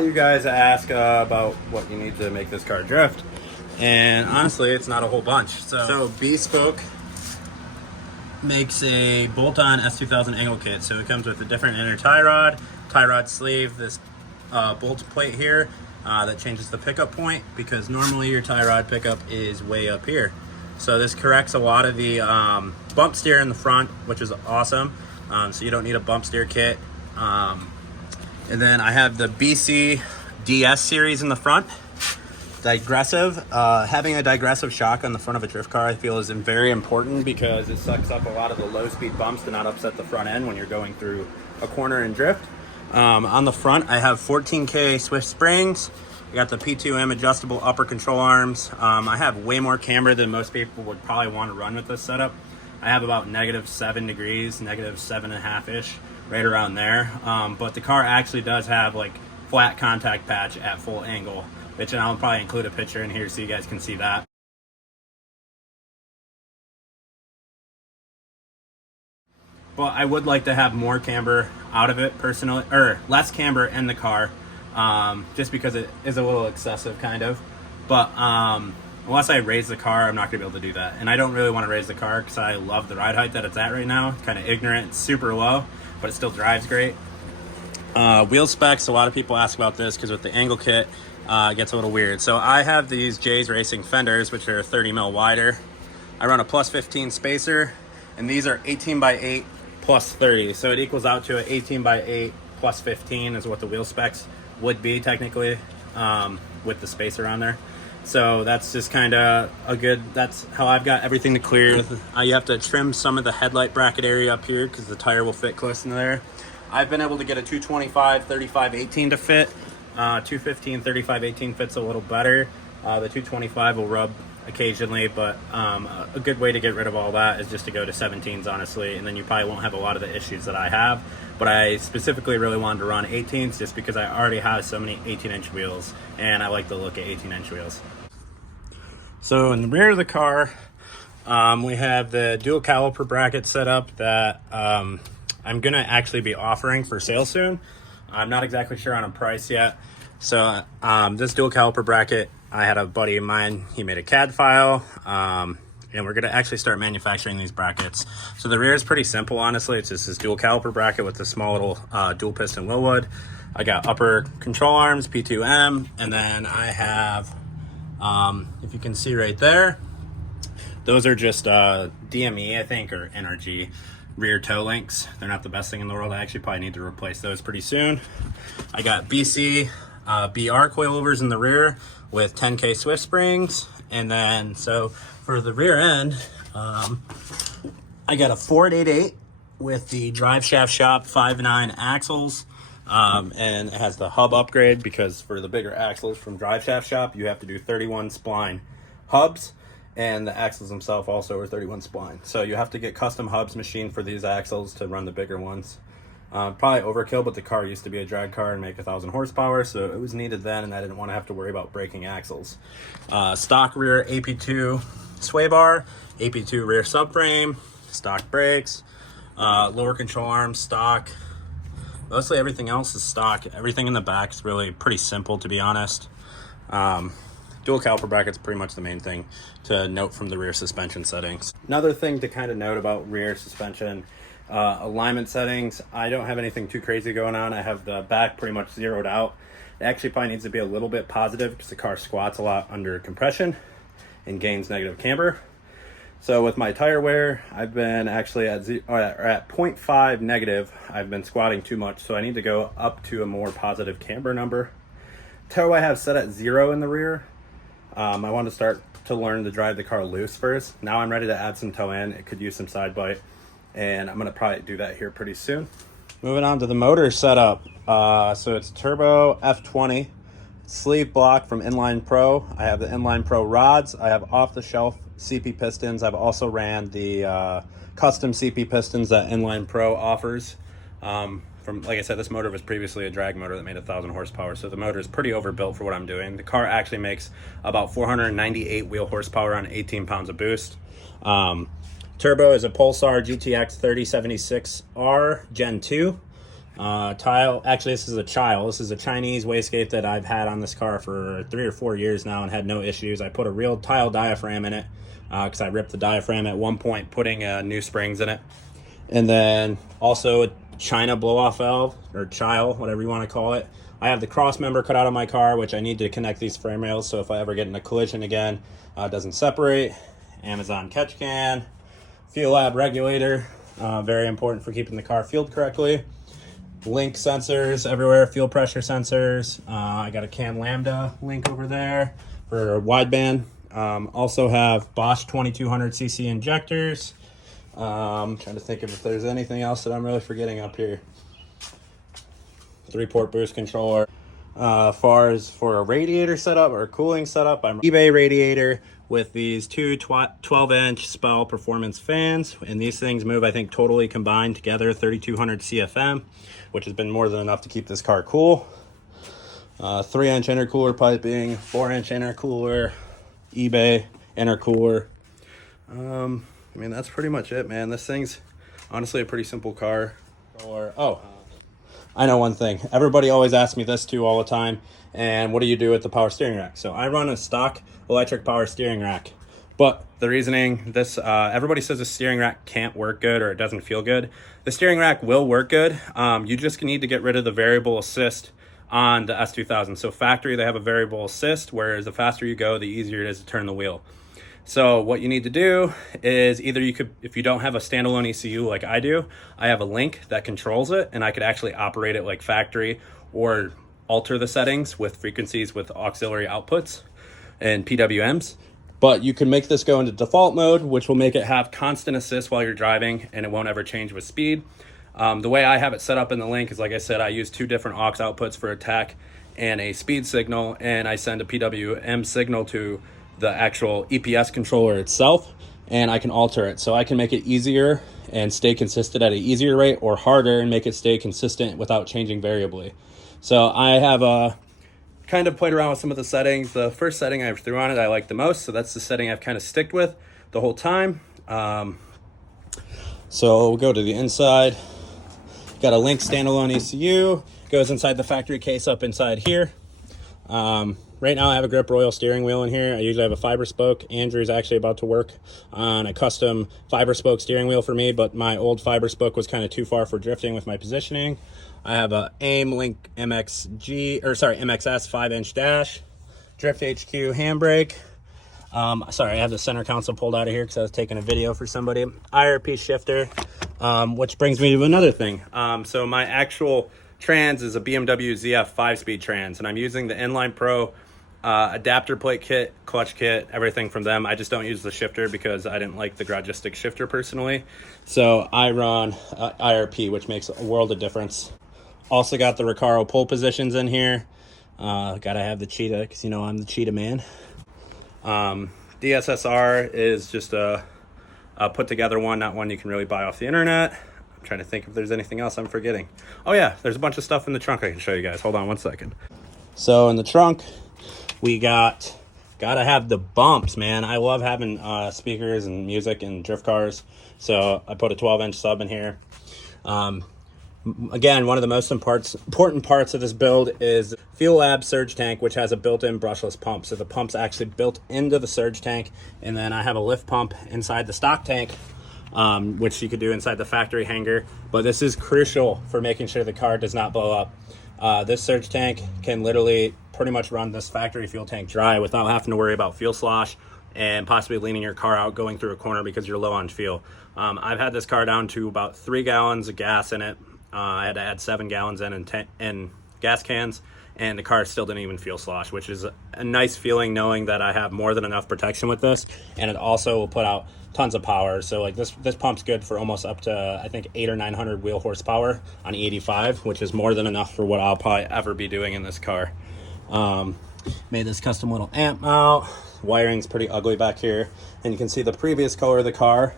lot of you guys ask about what you need to make this car drift, and honestly, it's not a whole bunch. So Bespoke makes a bolt-on S2000 angle kit. So it comes with a different inner tie rod sleeve, this bolt plate here that changes the pickup point, because normally your tie rod pickup is way up here. So this corrects a lot of the bump steer in the front, which is awesome. So you don't need a bump steer kit. And then I have the BC DS series in the front. Digressive. Having a digressive shock on the front of a drift car I feel is very important, because it sucks up a lot of the low speed bumps to not upset the front end when you're going through a corner and drift. On the front I have 14K Swift springs. I got the P2M adjustable upper control arms. I have way more camber than most people would probably want to run with this setup. I have about -7 degrees, -7.5-ish, right around there. But the car actually does have like flat contact patch at full angle, which I'll probably include a picture in here so you guys can see that. But I would like to have more camber out of it personally, or less camber in the car, just because it is a little excessive kind of. But unless I raise the car, I'm not gonna be able to do that. And I don't really want to raise the car because I love the ride height that it's at right now. Kind of ignorant, it's super low, but it still drives great. Wheel specs, a lot of people ask about this because with the angle kit, it gets a little weird. So I have these J's Racing fenders, which are 30 mil wider. I run a +15 spacer, and these are 18x8 +30. So it equals out to an 18x8 +15 is what the wheel specs would be technically, with the spacer on there. So that's just kind of that's how I've got everything to clear. You have to trim some of the headlight bracket area up here because the tire will fit close in there. I've been able to get a 225 35/18 to fit. 215 35/18 fits a little better. The 225 will rub occasionally, but a good way to get rid of all that is just to go to 17s, honestly, and then you probably won't have a lot of the issues that I have. But I specifically really wanted to run 18s just because I already have so many 18-inch wheels, and I like the look of 18-inch wheels. So in the rear of the car, we have the dual caliper bracket set up that I'm gonna actually be offering for sale soon. I'm not exactly sure on a price yet. So this dual caliper bracket, I had a buddy of mine, he made a CAD file, and we're gonna actually start manufacturing these brackets. So the rear is pretty simple, honestly. It's just this dual caliper bracket with a small little dual piston Willwood. I got upper control arms, P2M, and then I have, if you can see right there, those are just DME, I think, or NRG rear toe links. They're not the best thing in the world. I actually probably need to replace those pretty soon. I got BC BR coilovers in the rear with 10K Swift springs. And then, so for the rear end, I got a 488 with the Drive Shaft Shop 5.9 axles. And it has the hub upgrade, because for the bigger axles from Drive Shaft Shop, you have to do 31 spline hubs, and the axles themselves also are 31 spline. So you have to get custom hubs machined for these axles to run the bigger ones. Probably overkill, but the car used to be a drag car and make 1,000 horsepower, so it was needed then, and I didn't want to have to worry about breaking axles. Stock rear AP2 sway bar, AP2 rear subframe, stock brakes, lower control arms, stock. Mostly everything else is stock. Everything in the back is really pretty simple, to be honest. Dual caliper bracket's pretty much the main thing to note from the rear suspension settings. Another thing to kind of note about rear suspension, alignment settings, I don't have anything too crazy going on. I have the back pretty much zeroed out. It actually probably needs to be a little bit positive because the car squats a lot under compression and gains negative camber. So with my tire wear, I've been actually at 0.5 negative. I've been squatting too much, so I need to go up to a more positive camber number. Toe I have set at 0 in the rear. I want to start to learn to drive the car loose first. Now I'm ready to add some toe in. It could use some side bite, and I'm gonna probably do that here pretty soon. Moving on to the motor setup. So it's turbo F20, sleeve block from Inline Pro. I have the Inline Pro rods. I have off-the-shelf CP pistons. I've also ran the custom CP pistons that Inline Pro offers. Like I said, this motor was previously a drag motor that made 1,000 horsepower, so the motor is pretty overbuilt for what I'm doing. The car actually makes about 498 wheel horsepower on 18 pounds of boost. Turbo is a Pulsar GTX 3076R Gen 2. Tile, actually this is a Chile. This is a Chinese wastegate that I've had on this car for 3 or 4 years now and had no issues. I put a real tile diaphragm in it because I ripped the diaphragm at one point putting new springs in it. And then also a China blow-off valve, or Chile, whatever you want to call it. I have the cross member cut out of my car, which I need to connect these frame rails so if I ever get in a collision again, it doesn't separate. Amazon catch can, fuel lab regulator, very important for keeping the car fueled correctly. Link sensors everywhere, fuel pressure sensors. I got a Cam Lambda link over there for wideband. Also have Bosch 2200cc injectors. Trying to think if there's anything else that I'm really forgetting up here. 3-port boost controller. Far as for a radiator setup or a cooling setup, I'm eBay radiator with these two 12-inch Spell performance fans, and these things move, I think, totally combined together 3200 CFM, which has been more than enough to keep this car cool. 3-inch intercooler piping, 4-inch intercooler, eBay intercooler. I mean, that's pretty much it, man. This thing's honestly a pretty simple car. I know one thing. Everybody always asks me this too all the time. And what do you do with the power steering rack? So I run a stock electric power steering rack. But the reasoning, everybody says the steering rack can't work good or it doesn't feel good. The steering rack will work good. You just need to get rid of the variable assist on the S2000. So factory, they have a variable assist, whereas the faster you go, the easier it is to turn the wheel. So what you need to do is either you could, if you don't have a standalone ECU like I do, I have a link that controls it and I could actually operate it like factory or alter the settings with frequencies with auxiliary outputs and PWMs. But you can make this go into default mode, which will make it have constant assist while you're driving and it won't ever change with speed. The way I have it set up in the link is, like I said, I use 2 different aux outputs for attack and a speed signal, and I send a PWM signal to the actual EPS controller itself, and I can alter it. So I can make it easier and stay consistent at an easier rate, or harder and make it stay consistent without changing variably. So I have kind of played around with some of the settings. The first setting I threw on it I like the most, so that's the setting I've kind of sticked with the whole time. So we'll go to the inside. Got a Link standalone ECU, goes inside the factory case up inside here. Right now I have a Grip Royal steering wheel in here. I usually have a fiber spoke. Andrew's actually about to work on a custom fiber spoke steering wheel for me, but my old fiber spoke was kind of too far for drifting with my positioning. I have a AIM Link MXS 5-inch dash, Drift HQ handbrake. Sorry, I have the center console pulled out of here because I was taking a video for somebody. IRP shifter, which brings me to another thing. So my actual trans is a BMW ZF 5-speed trans, and I'm using the Inline Pro adapter plate kit, clutch kit, everything from them. I just don't use the shifter because I didn't like the Gradistic shifter personally. So I run IRP, which makes a world of difference. Also got the Recaro pull positions in here. Gotta have the Cheetah because, you know, I'm the Cheetah man. DSSR is just a put together one, not one you can really buy off the internet. I'm trying to think if there's anything else I'm forgetting. Oh yeah, there's a bunch of stuff in the trunk I can show you guys. Hold on one second. So in the trunk, we gotta have the bumps, man. I love having speakers and music in drift cars. So I put a 12-inch sub in here. Again, one of the most important parts of this build is Fuel Lab surge tank, which has a built-in brushless pump. So the pump's actually built into the surge tank, and then I have a lift pump inside the stock tank, which you could do inside the factory hangar. But this is crucial for making sure the car does not blow up. This surge tank can literally pretty much run this factory fuel tank dry without having to worry about fuel slosh and possibly leaning your car out going through a corner because you're low on fuel. I've had this car down to about 3 gallons of gas in it. I had to add 7 gallons in gas cans, and the car still didn't even feel slosh, which is a nice feeling knowing that I have more than enough protection with this, and it also will put out tons of power. So like this pump's good for almost up to, I think, 800 or 900 wheel horsepower on E85, which is more than enough for what I'll probably ever be doing in this car. Made this custom little amp mount. Wiring's pretty ugly back here, and you can see the previous color of the car.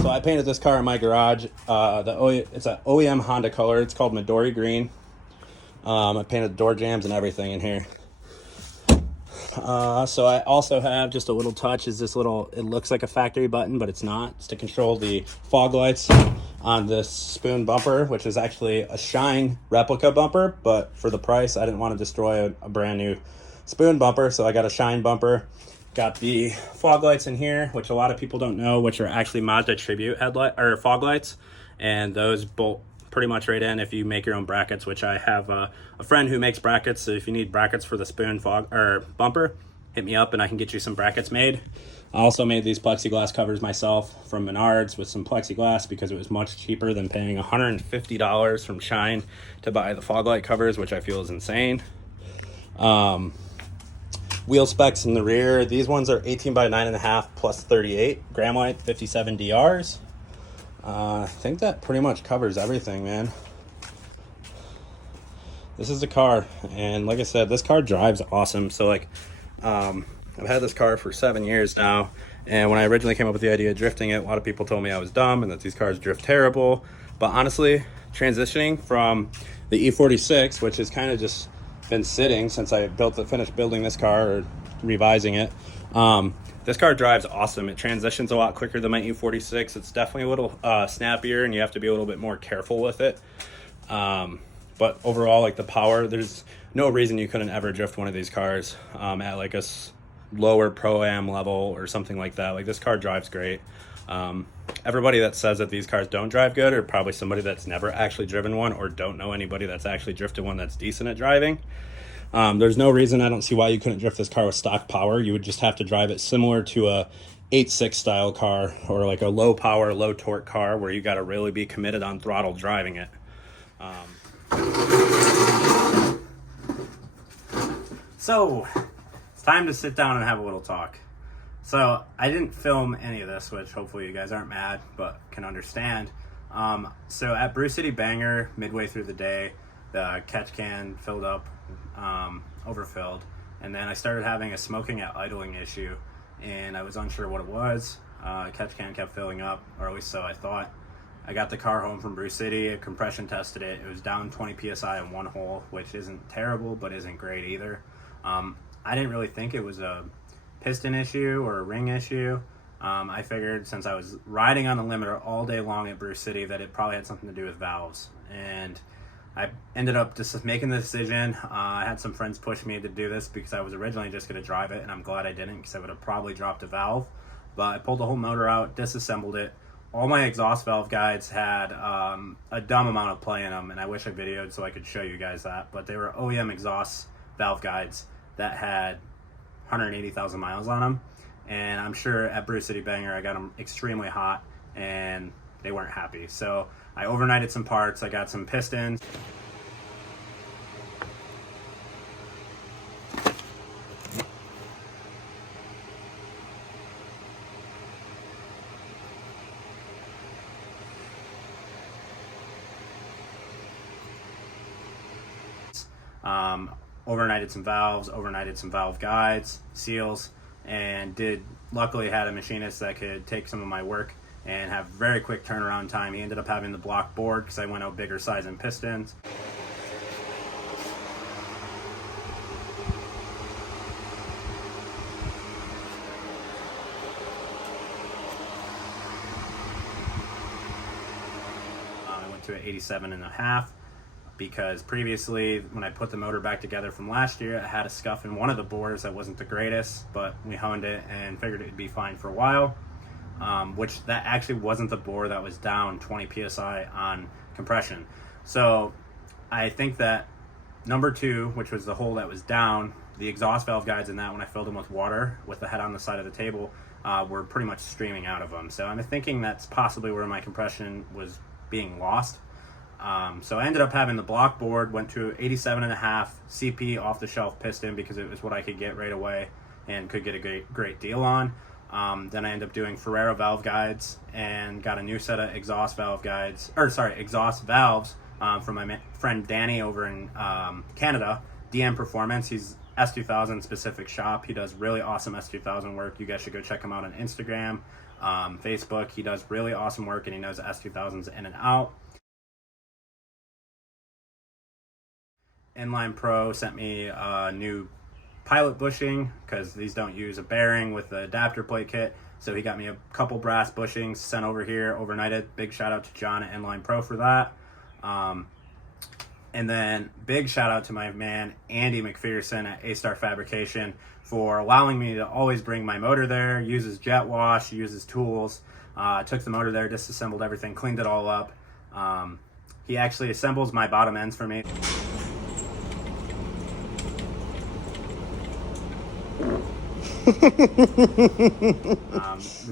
So I painted this car in my garage. It's an OEM Honda color. It's called Midori Green. I painted the door jambs and everything in here. So I also have just a little touch, is this little, it looks like a factory button, but it's not. It's to control the fog lights on this spoon bumper, which is actually a Shine replica bumper, but for the price, I didn't want to destroy a brand new spoon bumper, so I got a Shine bumper. Got the fog lights in here, which a lot of people don't know, which are actually Mazda Tribute headlight or fog lights, and those bolt pretty much right in if you make your own brackets, which I have a friend who makes brackets, so if you need brackets for the spoon fog or bumper, hit me up and I can get you some brackets made. I also made these plexiglass covers myself from Menards with some plexiglass because it was much cheaper than paying $150 from Shine to buy the fog light covers, which I feel is insane. Wheel specs in the rear, these ones are 18 by 9.5 plus 38 gram light 57 DRs. I think that pretty much covers everything, man. This is the car, and like I said, this car drives awesome. So like I've had this car for 7 years now, and when I originally came up with the idea of drifting it, a lot of people told me I was dumb and that these cars drift terrible. But honestly, transitioning from the E46, which has kind of just been sitting since I finished building this car or revising it, this car drives awesome. It transitions a lot quicker than my E46. It's definitely a little snappier, and you have to be a little bit more careful with it. But overall, like the power, there's no reason you couldn't ever drift one of these cars at like a lower Pro-Am level or something like that. Like this car drives great. Everybody that says that these cars don't drive good are probably somebody that's never actually driven one or don't know anybody that's actually drifted one that's decent at driving. There's no reason, I don't see why you couldn't drift this car with stock power. You would just have to drive it similar to a 8.6 style car or like a low power, low torque car where you got to really be committed on throttle driving it. So it's time to sit down and have a little talk. So I didn't film any of this, which hopefully you guys aren't mad, but can understand. So at Brew City Banger, midway through the day, the catch can filled up, overfilled, and then I started having a smoking at idling issue, and I was unsure what it was. Catch can kept filling up, or at least so I thought. I got the car home from Brew City, I compression tested it. It was down 20 psi in one hole, which isn't terrible, but isn't great either. I didn't really think it was a piston issue or a ring issue. I figured since I was riding on the limiter all day long at Brew City that it probably had something to do with valves. And I ended up just making the decision. I had some friends push me to do this because I was originally just going to drive it, and I'm glad I didn't because I would have probably dropped a valve. But I pulled the whole motor out, disassembled it. All my exhaust valve guides had a dumb amount of play in them, and I wish I videoed so I could show you guys that. But they were OEM exhaust valve guides that had 180,000 miles on them, and I'm sure at Brew City Banger I got them extremely hot and they weren't happy. So I overnighted some parts. I got some pistons. Overnighted some valves, overnighted some valve guides, seals, and luckily had a machinist that could take some of my work and have very quick turnaround time. He ended up having the block board because I went out bigger size in pistons. I went to an 87.5. Because previously, when I put the motor back together from last year, I had a scuff in one of the bores that wasn't the greatest, but we honed it and figured it'd be fine for a while, which that actually wasn't the bore that was down 20 psi on compression. So I think that number 2, which was the hole that was down, the exhaust valve guides in that, when I filled them with water with the head on the side of the table, were pretty much streaming out of them. So I'm thinking that's possibly where my compression was being lost. So I ended up having the block board, went to 87.5 CP off the shelf piston because it was what I could get right away and could get a great deal on. Then I ended up doing Ferrera valve guides and got a new set of exhaust valves from my friend Danny over in Canada, DM Performance. He's S2000 specific shop. He does really awesome S2000 work. You guys should go check him out on Instagram, Facebook. He does really awesome work and he knows S2000s in and out. Inline Pro sent me a new pilot bushing because these don't use a bearing with the adapter plate kit. So he got me a couple brass bushings sent over here, overnighted. Big shout out to John at Inline Pro for that. And then big shout out to my man, Andy McPherson at A-Star Fabrication for allowing me to always bring my motor there, use his jet wash, use his tools. Took the motor there, disassembled everything, cleaned it all up. He actually assembles my bottom ends for me. We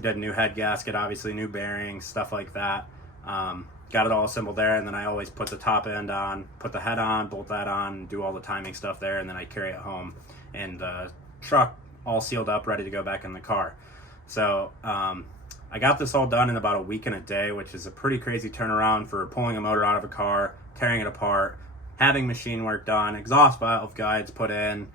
did a new head gasket, obviously new bearings, stuff like that. Got it all assembled there, and then I always put the top end on, put the head on, bolt that on, do all the timing stuff there, and then I carry it home. And the truck all sealed up, ready to go back in the car. So I got this all done in about a week and a day, which is a pretty crazy turnaround for pulling a motor out of a car, tearing it apart, having machine work done, exhaust valve guides put in,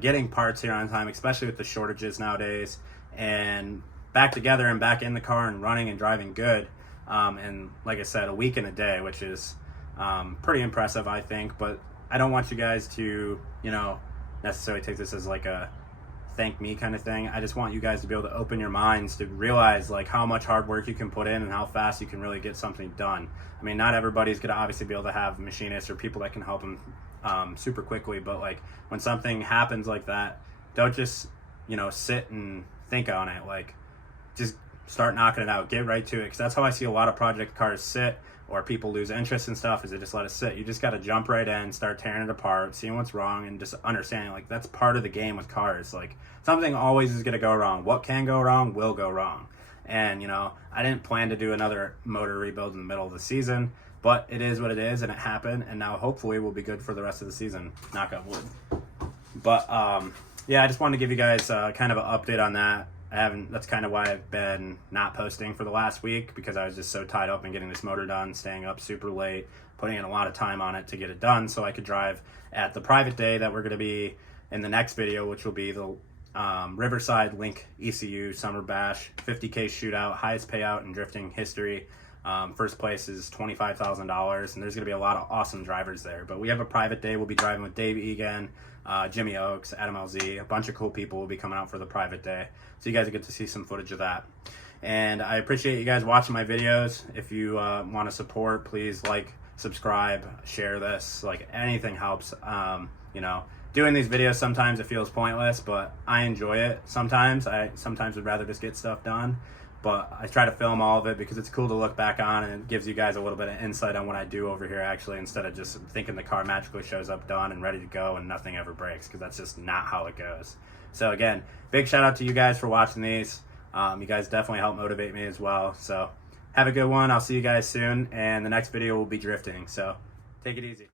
getting parts here on time, especially with the shortages nowadays, and back together and back in the car and running and driving good. And like I said, a week and a day, which is pretty impressive, I think. But I don't want you guys to, necessarily take this as like a thank me kind of thing. I just want you guys to be able to open your minds to realize like how much hard work you can put in and how fast you can really get something done. I mean, not everybody's gonna obviously be able to have machinists or people that can help them super quickly, but like when something happens like that, don't just sit and think on it. Like, just start knocking it out, get right to it, because that's how I see a lot of project cars sit, or people lose interest in stuff, is they just let it sit. You just got to jump right in, start tearing it apart, seeing what's wrong, and just understanding like that's part of the game with cars. Like, something always is going to go wrong. What can go wrong will go wrong. And I didn't plan to do another motor rebuild in the middle of the season, but it is what it is, and it happened, and now hopefully we'll be good for the rest of the season, knock on wood. But yeah, I just wanted to give you guys kind of an update on that. That's kind of why I've been not posting for the last week, because I was just so tied up in getting this motor done, staying up super late, putting in a lot of time on it to get it done so I could drive at the private day that we're going to be in the next video, which will be the Riverside Link ECU Summer Bash 50K shootout, highest payout in drifting history. First place is $25,000, and there's going to be a lot of awesome drivers there. But we have a private day. We'll be driving with Dave Egan, Jimmy Oaks, Adam LZ. A bunch of cool people will be coming out for the private day, so you guys will get to see some footage of that. And I appreciate you guys watching my videos. If you want to support, please like, subscribe, share this. Like, anything helps. Doing these videos, sometimes it feels pointless, but I enjoy it. Sometimes I would rather just get stuff done, but I try to film all of it because it's cool to look back on, and it gives you guys a little bit of insight on what I do over here actually, instead of just thinking the car magically shows up done and ready to go and nothing ever breaks, because that's just not how it goes. So again, big shout out to you guys for watching these. You guys definitely help motivate me as well. So have a good one. I'll see you guys soon, and the next video will be drifting. So take it easy.